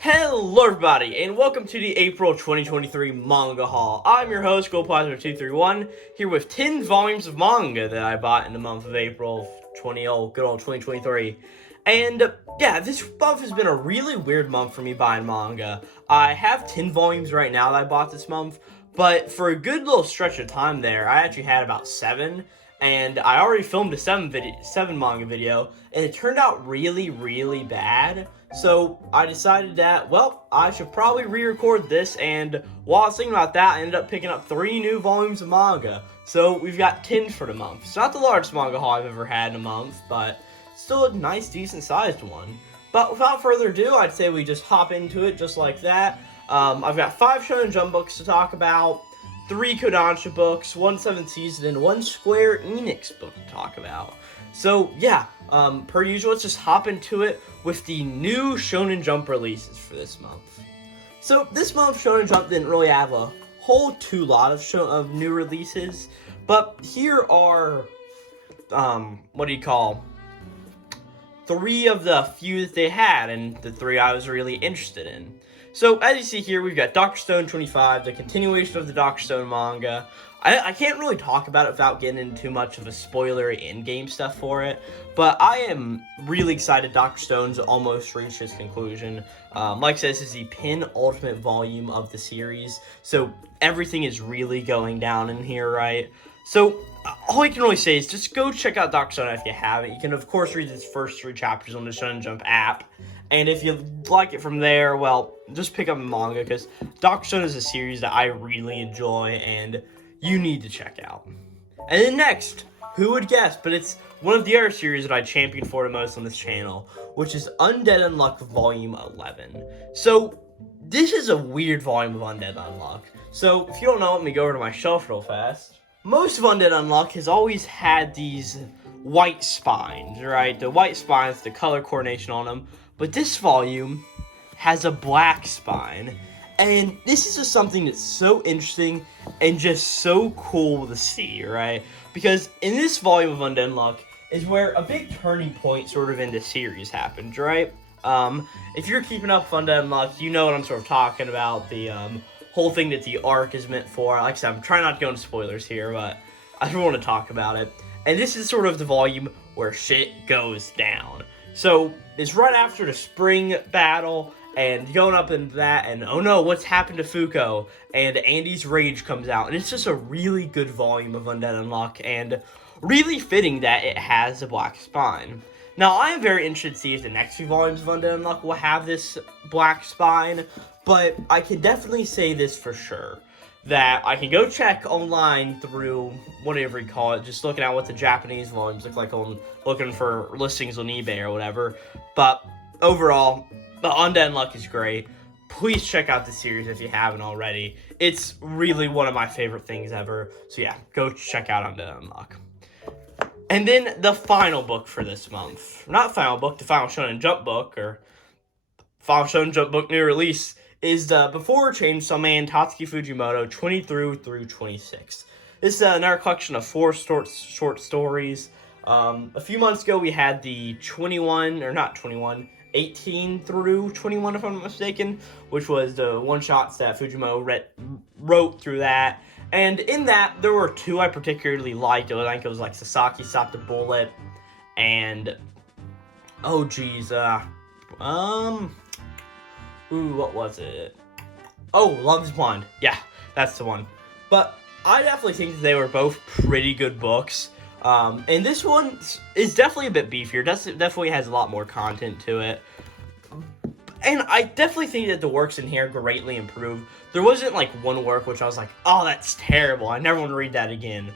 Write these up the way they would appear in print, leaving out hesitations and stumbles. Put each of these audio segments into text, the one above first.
Hello everybody, and welcome to the April 2023 manga haul. I'm your host, Glowplasma231, here with 10 volumes of manga that I bought in the month of April, good old 2023. And yeah, this month has been a really weird month for me buying manga. I have 10 volumes right now that I bought this month, but for a good little stretch of time there, I actually had about 7. And I already filmed a 7 manga video, and it turned out really bad. So I decided that, well, I should probably re-record this, and while I was thinking about that, I ended up picking up 3 new volumes of manga. So we've got 10 for the month. It's not the largest manga haul I've ever had in a month, but still a nice, decent-sized one. But without further ado, I'd say we just hop into it just like that. I've got 5 Shonen Jump books to talk about, 3 Kodansha books, 1 7th season, and 1 Square Enix book to talk about. So yeah, per usual, let's just hop into it with the new Shonen Jump releases for this month. So this month, Shonen Jump didn't really have a whole lot of new releases, but here are, 3 of the few that they had, and the 3 I was really interested in. So, as you see here, we've got Dr. Stone 25, the continuation of the Dr. Stone manga. I can't really talk about it without getting into too much of a spoilery in-game stuff for it, but I am really excited Dr. Stone's almost reached its conclusion. Like I said, this is the penultimate volume of the series, so everything is really going down in here, right? So, all I can really say is just go check out Dr. Stone if you haven't. You can, of course, read its first 3 chapters on the Shonen Jump app. And if you like it from there, well, just pick up a manga, because Dr. Stone is a series that I really enjoy, and you need to check out. And then next, who would guess, but it's one of the other series that I champion for the most on this channel, which is Undead Unluck Volume 11. So, this is a weird volume of Undead Unluck. So, if you don't know, let me go over to my shelf real fast. Most of Undead Unluck has always had these white spines, right? The white spines, the color coordination on them. But this volume has a black spine, and this is just something that's so interesting and just so cool to see, right? Because in this volume of Undead Unluck is where a big turning point sort of in the series happens, right? If you're keeping up with Undead Unluck, you know what I'm sort of talking about, the whole thing that the arc is meant for. Like I said, I'm trying not to go into spoilers here, but I just want to talk about it. And this is sort of the volume where shit goes down. So, it's right after the spring battle, and going up into that, and oh no, what's happened to Fuko? And Andy's rage comes out, and it's just a really good volume of Undead Unluck, and really fitting that it has a black spine. Now, I am very interested to see if the next few volumes of Undead Unluck will have this black spine, but I can definitely say this for sure, that I can go check online through whatever you call it, just looking at what the Japanese volumes look like, on looking for listings on eBay or whatever. But overall, the Undead Unluck is great. Please check out the series if you haven't already. It's really one of my favorite things ever. So yeah, go check out Undead Unluck. And then the final book for this month. Not final book, the final Shonen Jump book, or final Shonen Jump book new release, is the Before Chainsaw Man Tatsuki Fujimoto 23 through 26. This is another collection of 4 short stories. A few months ago, we had the 18 through 21, if I'm not mistaken, which was the one-shots that Fujimoto wrote through that. And in that, there were 2 I particularly liked. I think it was like Sasaki Stop the Bullet, and oh geez, what was it? Oh, Love is Blind. Yeah, that's the one. But I definitely think that they were both pretty good books. And this one is definitely a bit beefier. Definitely has a lot more content to it. And I definitely think that the works in here greatly improved. There wasn't like one work which I was like, oh, that's terrible, I never want to read that again.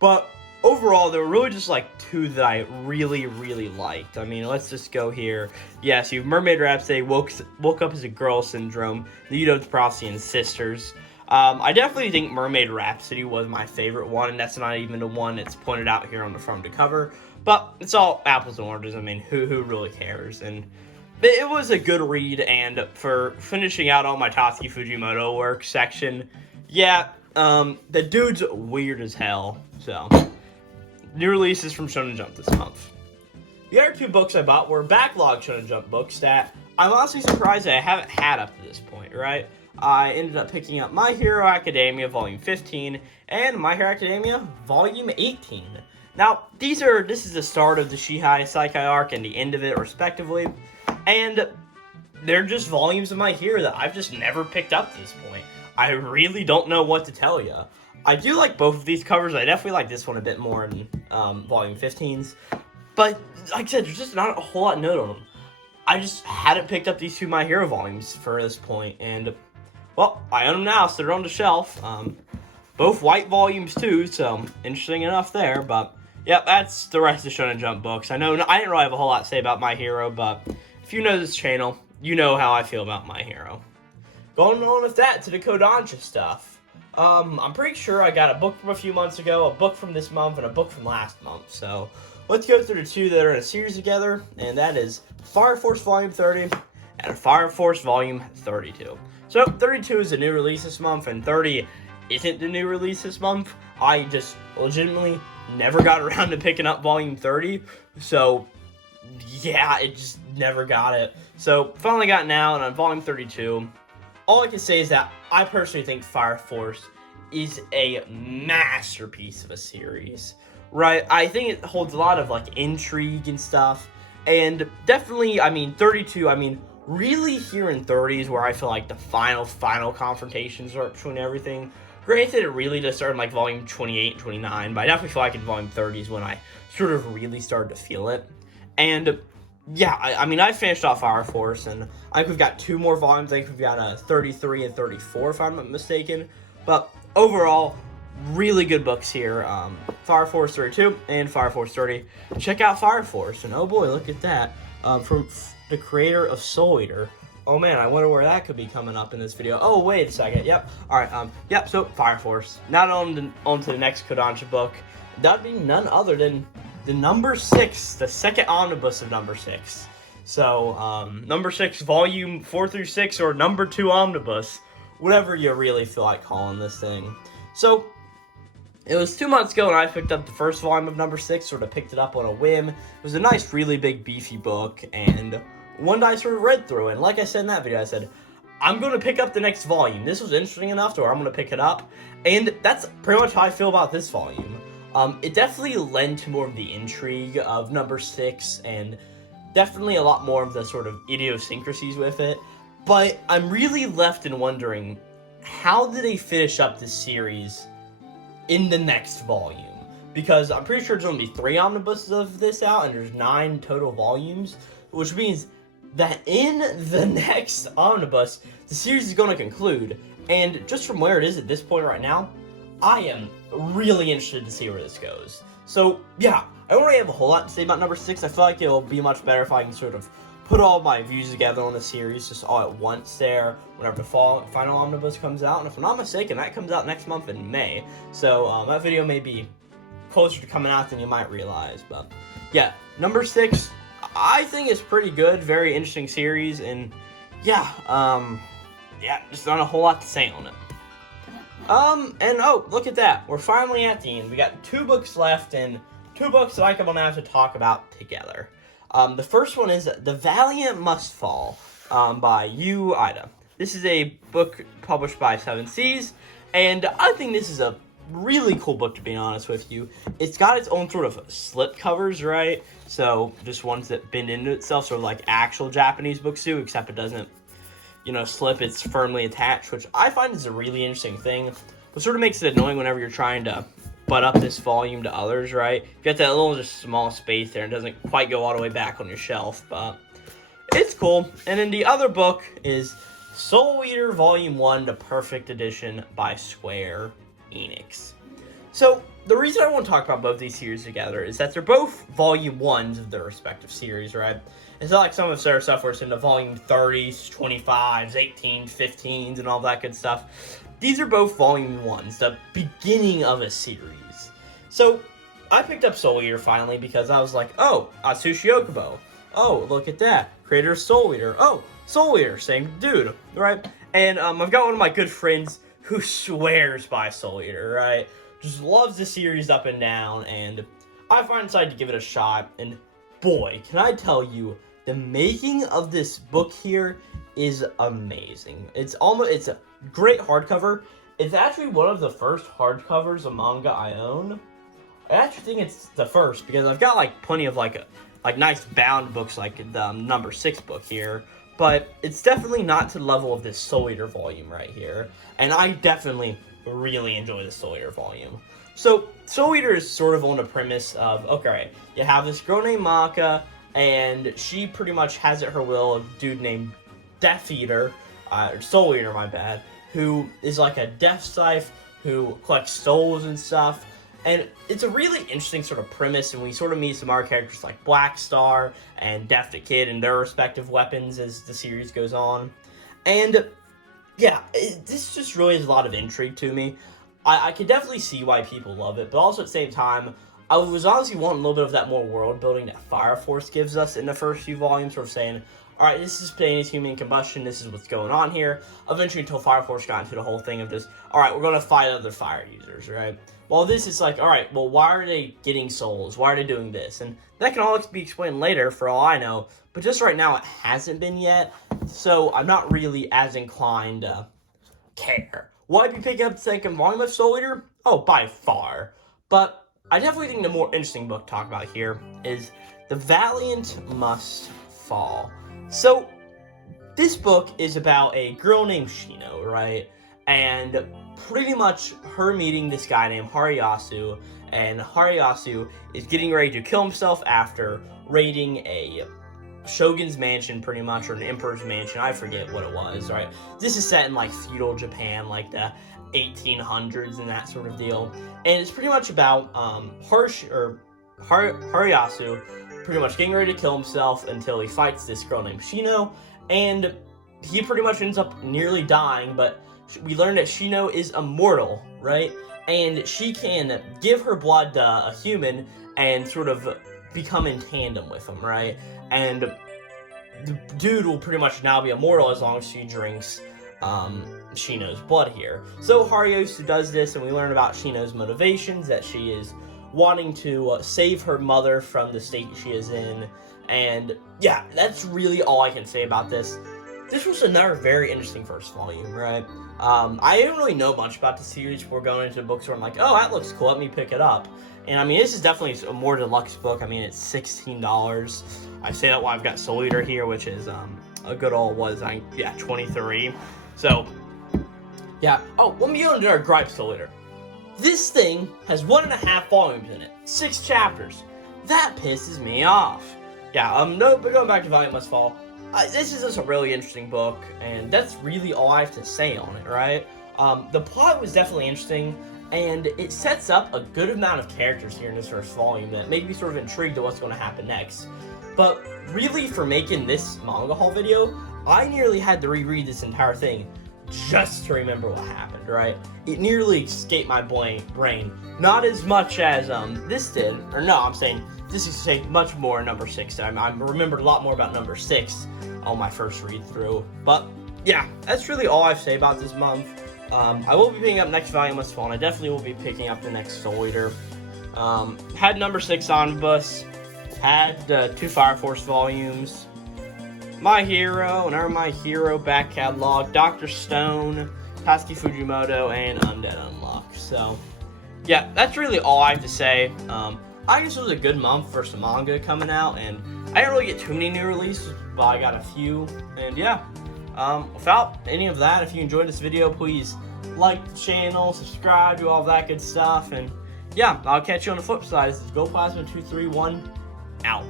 But overall, there were really just like 2 that I really liked. I mean, let's just go here. Yes, you have Mermaid Rhapsody, woke up as a girl syndrome, the Yudo's Prophecy, and Sisters. I definitely think Mermaid Rhapsody was my favorite one, and that's not even the one that's pointed out here on the front of the cover. But it's all apples and oranges. I mean, who really cares? And it was a good read, and for finishing out all my Tatsuki Fujimoto work section, yeah, the dude's weird as hell. So, new releases from Shonen Jump this month. The other 2 books I bought were backlog Shonen Jump books that I'm honestly surprised that I haven't had up to this point, right? I ended up picking up My Hero Academia Volume 15 and My Hero Academia Volume 18. Now, this is the start of the Shihai Saikai arc and the end of it, respectively, and they're just volumes of My Hero that I've just never picked up to this point. I really don't know what to tell you. I do like both of these covers. I definitely like this one a bit more in Volume 15's, but like I said, there's just not a whole lot to note on them. I just hadn't picked up these two My Hero volumes for this point, and, well, I own them now, so they're on the shelf. Both white volumes, too, so interesting enough there, but, yeah, that's the rest of the Shonen Jump books. I know I didn't really have a whole lot to say about My Hero, but if you know this channel, you know how I feel about My Hero. Going on with that to the Kodansha stuff. I'm pretty sure I got a book from a few months ago, a book from this month, and a book from last month, so let's go through the two that are in a series together, and that is Fire Force Volume 30 and Fire Force Volume 32. So 32 is a new release this month, and 30 isn't the new release this month. I just legitimately never got around to picking up Volume 30, so yeah, it just never got it. So finally got it now, and on Volume 32, all I can say is that I personally think Fire Force is a masterpiece of a series. Right, I think it holds a lot of, like, intrigue and stuff, and definitely, 32, really here in 30 is where I feel like the final confrontations are between everything. Granted, it really just started in, like, Volume 28 and 29, but I definitely feel like in Volume 30 is when I sort of really started to feel it, and, yeah, I finished off Fire Force, and I think we've got two more volumes. I think we've got 33 and 34, if I'm not mistaken, but overall, really good books here. Fire Force 32 and Fire Force 30. Check out Fire Force, and oh boy, look at that. From the creator of Soul Eater. Oh man, I wonder where that could be coming up in this video. Oh, wait a second. Yep. Alright, yep, so Fire Force. Now on to the next Kodansha book. That'd be none other than the number 6, the second omnibus of number 6. So, number 6, volume 4 through 6, or number 2 omnibus. Whatever you really feel like calling this thing. So, it was 2 months ago when I picked up the first volume of number 6, sort of picked it up on a whim. It was a nice, really big, beefy book, and one that I sort of read through, and like I said in that video, I said, I'm going to pick up the next volume. This was interesting enough to where I'm going to pick it up, and that's pretty much how I feel about this volume. It definitely lent to more of the intrigue of number 6, and definitely a lot more of the sort of idiosyncrasies with it, but I'm really left in wondering, how did they finish up this series in the next volume? Because I'm pretty sure there's going to be 3 omnibuses of this out, and there's 9 total volumes, which means that in the next omnibus, the series is going to conclude, and just from where it is at this point right now, I am really interested to see where this goes. So, yeah, I don't really have a whole lot to say about number 6. I feel like it'll be much better if I can sort of put all my views together on the series just all at once there whenever the final omnibus comes out. And if I'm not mistaken, that comes out next month in May. So that video may be closer to coming out than you might realize. But yeah, number 6, I think is pretty good. Very interesting series. And yeah, just not a whole lot to say on it. And oh, look at that. We're finally at the end. We got 2 books left and 2 books that I'm going to have to talk about together. The first one is The Valiant Must Fall by Yu Ida. This is a book published by 7 Seas, and I think this is a really cool book, to be honest with you. It's got its own sort of slip covers, right? So just ones that bend into itself, sort of like actual Japanese books do, except it doesn't, slip. It's firmly attached, which I find is a really interesting thing. But sort of makes it annoying whenever you're trying to butt up this volume to others, right? You get that little just small space there and it doesn't quite go all the way back on your shelf, but it's cool. And then the other book is Soul Eater Volume 1, the Perfect Edition by Square Enix. So the reason I want to talk about both these series together is that they're both Volume 1s of their respective series, right? It's not like some of their stuff where it's into Volume 30s, 25s, 18s, 15s, and all that good stuff. These are both Volume 1s, the beginning of a series. So, I picked up Soul Eater finally because I was like, oh, Atsushi Okubo. Oh, look at that. Creator of Soul Eater. Oh, Soul Eater, same dude, right? And I've got one of my good friends who swears by Soul Eater, right? Just loves the series up and down, and I finally decided to give it a shot, and boy, can I tell you, the making of this book here is amazing. It's a great hardcover. It's actually one of the first hardcovers of manga I own. I actually think it's the first because I've got like plenty of like nice bound books like the number 6 book here, but it's definitely not to the level of this Soul Eater volume right here. And I definitely really enjoy the Soul Eater volume. So Soul Eater is sort of on the premise of, okay, you have this girl named Maka, and she pretty much has at her will a dude named Death Eater, or Soul Eater, my bad, who is like a death scythe who collects souls and stuff. And it's a really interesting sort of premise, and we sort of meet some other characters like Black Star and Death the Kid and their respective weapons as the series goes on. And yeah, this just really has a lot of intrigue to me. I could definitely see why people love it, but also at the same time, I was honestly wanting a little bit of that more world building that Fire Force gives us in the first few volumes, sort of saying, alright, this is spontaneous human combustion, this is what's going on here. Eventually, until Fire Force got into the whole thing of this, alright, we're going to fight other fire users, right? Well, this is like, alright, well, why are they getting souls? Why are they doing this? And that can all be explained later, for all I know. But just right now, it hasn't been yet. So I'm not really as inclined to care. Will I be picking up the second volume of Soul Eater? Oh, by far. But I definitely think the more interesting book to talk about here is The Valiant Must Fall. So, this book is about a girl named Shino, right? And pretty much her meeting this guy named Hariyasu, and Hariyasu is getting ready to kill himself after raiding a shogun's mansion, pretty much, or an emperor's mansion. I forget what it was, right? This is set in like feudal Japan, like the 1800s and that sort of deal. And it's pretty much about Hariyasu pretty much getting ready to kill himself until he fights this girl named Shino, and he pretty much ends up nearly dying, but we learn that Shino is immortal, right? And she can give her blood to a human and sort of become in tandem with him, right? And the dude will pretty much now be immortal as long as she drinks Shino's blood here. So Hariyasu does this, and we learn about Shino's motivations, that she is wanting to save her mother from the state she is in. And yeah, that's really all I can say about this. This was another very interesting first volume, right? I didn't really know much about the series before going into the bookstore. I'm like, oh, that looks cool, let me pick it up. And I mean, this is definitely a more deluxe book. I mean, it's $16. I say that while I've got Soul Eater here, which is a good old, 23. So, yeah. Oh, let me go into our gripe, Soul Eater. This thing has 1.5 volumes in it, 6 chapters. That pisses me off. Yeah, no, but going back to Valiant Must Fall, this is just a really interesting book, and that's really all I have to say on it, right? The plot was definitely interesting, and it sets up a good amount of characters here in this first volume that make me sort of intrigued to what's going to happen next. But really, for making this manga haul video, I nearly had to reread this entire thing just to remember what happened, right? It nearly escaped my brain. Not as much as this did, or no, I'm saying this is much more number 6. I remembered a lot more about number 6 on my first read through. But yeah, that's really all I have to say about this month. I will be picking up next Valiant Must Fall, and I definitely will be picking up the next Soul Eater. Had number 6 Omnibus, had 2 Fire Force volumes, My Hero, and My Hero back catalog, Dr. Stone, Tatsuki Fujimoto, and Undead Unluck. So, yeah, that's really all I have to say. I guess it was a good month for some manga coming out, and I didn't really get too many new releases, but I got a few. And yeah, without any of that, if you enjoyed this video, please like the channel, subscribe, do all that good stuff, and yeah, I'll catch you on the flip side. This is Glowplasma231 out.